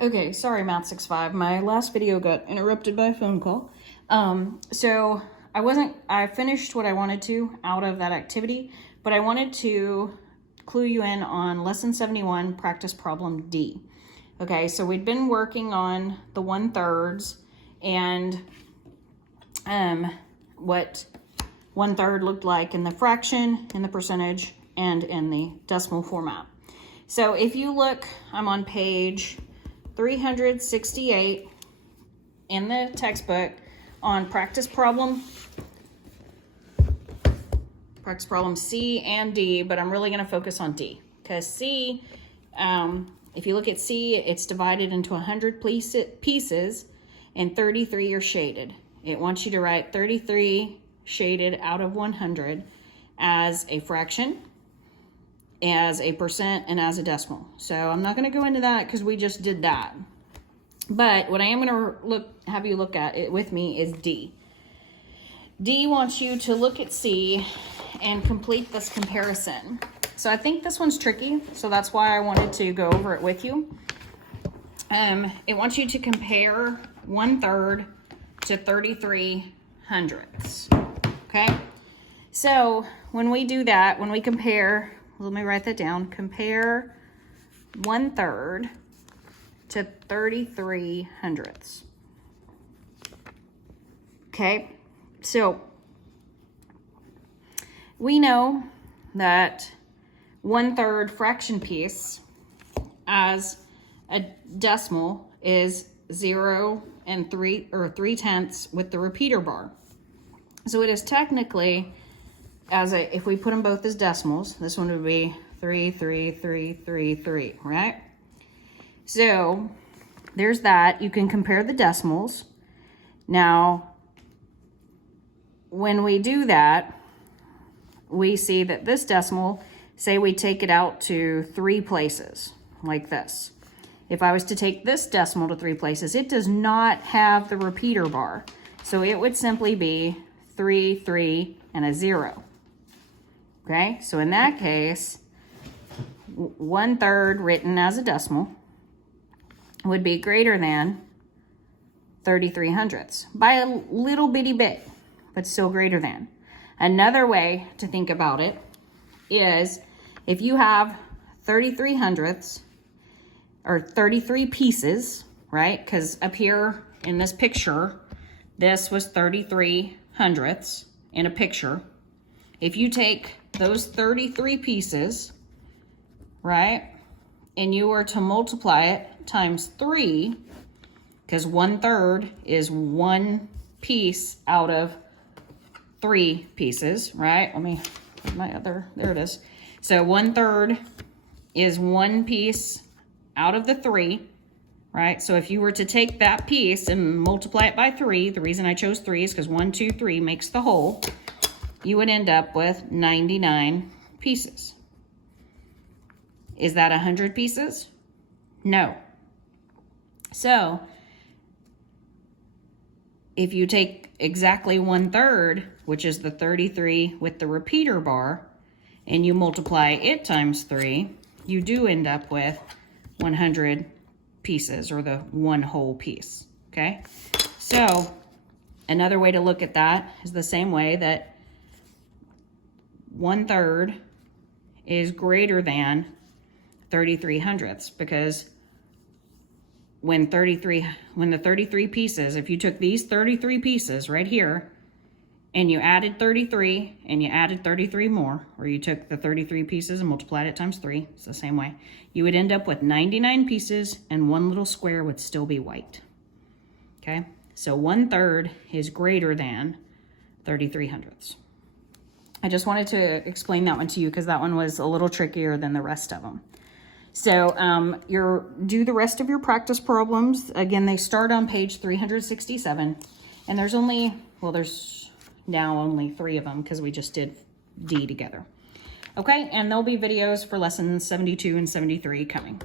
Okay, sorry, Math 65. My last video got interrupted by a phone call. So I finished what I wanted to out of that activity, but I wanted to clue you in on lesson 71, practice problem D. Okay, so we'd been working on the 1/3 and what 1/3 looked like in the fraction, in the percentage, and in the decimal format. So if you look, I'm on page 368 in the textbook on practice problem C and D, but I'm really going to focus on D because C, if you look at C, it's divided into 100 pieces and 33 are shaded. It wants you to write 33 shaded out of 100 as a fraction, as a percent, and as a decimal. So I'm not going to go into that because we just did that. But what I am going to have you look at it with me is D. D wants you to look at C and complete this comparison. So I think this one's tricky, so that's why I wanted to go over it with you. It wants you to compare 1/3 to 33 hundredths. Okay? So when we do that, when we compare, let me write that down, compare 1/3 to 33 hundredths. Okay, so we know that 1/3 fraction piece as a decimal is 0 and 3/10 with the repeater bar. So it is technically, if we put them both as decimals, this one would be 33333, right? So there's that. You can compare the decimals. Now, when we do that, we see that this decimal, say we take it out to 3 places, like this. If I was to take this decimal to 3 places, it does not have the repeater bar. So it would simply be 3, 3, and a 0. Okay, so in that case, 1/3 written as a decimal would be greater than 33 hundredths by a little bitty bit, but still greater than. Another way to think about it is if you have 33 hundredths or 33 pieces, right? Because up here in this picture, this was 33 hundredths in a picture. If you take those 33 pieces, right, and you were to multiply it times 3, because 1/3 is 1 piece out of 3 pieces, right? Let me put my other, there it is. So 1/3 is 1 piece out of the 3, right? So if you were to take that piece and multiply it by 3, the reason I chose 3 is because 1, 2, 3 makes the whole, you would end up with 99 pieces. Is that 100 pieces? No. So if you take exactly 1/3, which is the 33 with the repeater bar, and you multiply it times 3, you do end up with 100 pieces, or the 1 whole piece, okay? So another way to look at that is the same way that 1/3 is greater than 33 hundredths, because when the 33 pieces, if you took these 33 pieces right here and you added 33 and you added 33 more, or you took the 33 pieces and multiplied it times 3, it's the same way, you would end up with 99 pieces and 1 little square would still be white. Okay, so 1/3 is greater than 33 hundredths. I just wanted to explain that one to you because that one was a little trickier than the rest of them. So do the rest of your practice problems. Again, they start on page 367, and there's now only 3 of them because we just did D together. Okay, and there'll be videos for lessons 72 and 73 coming.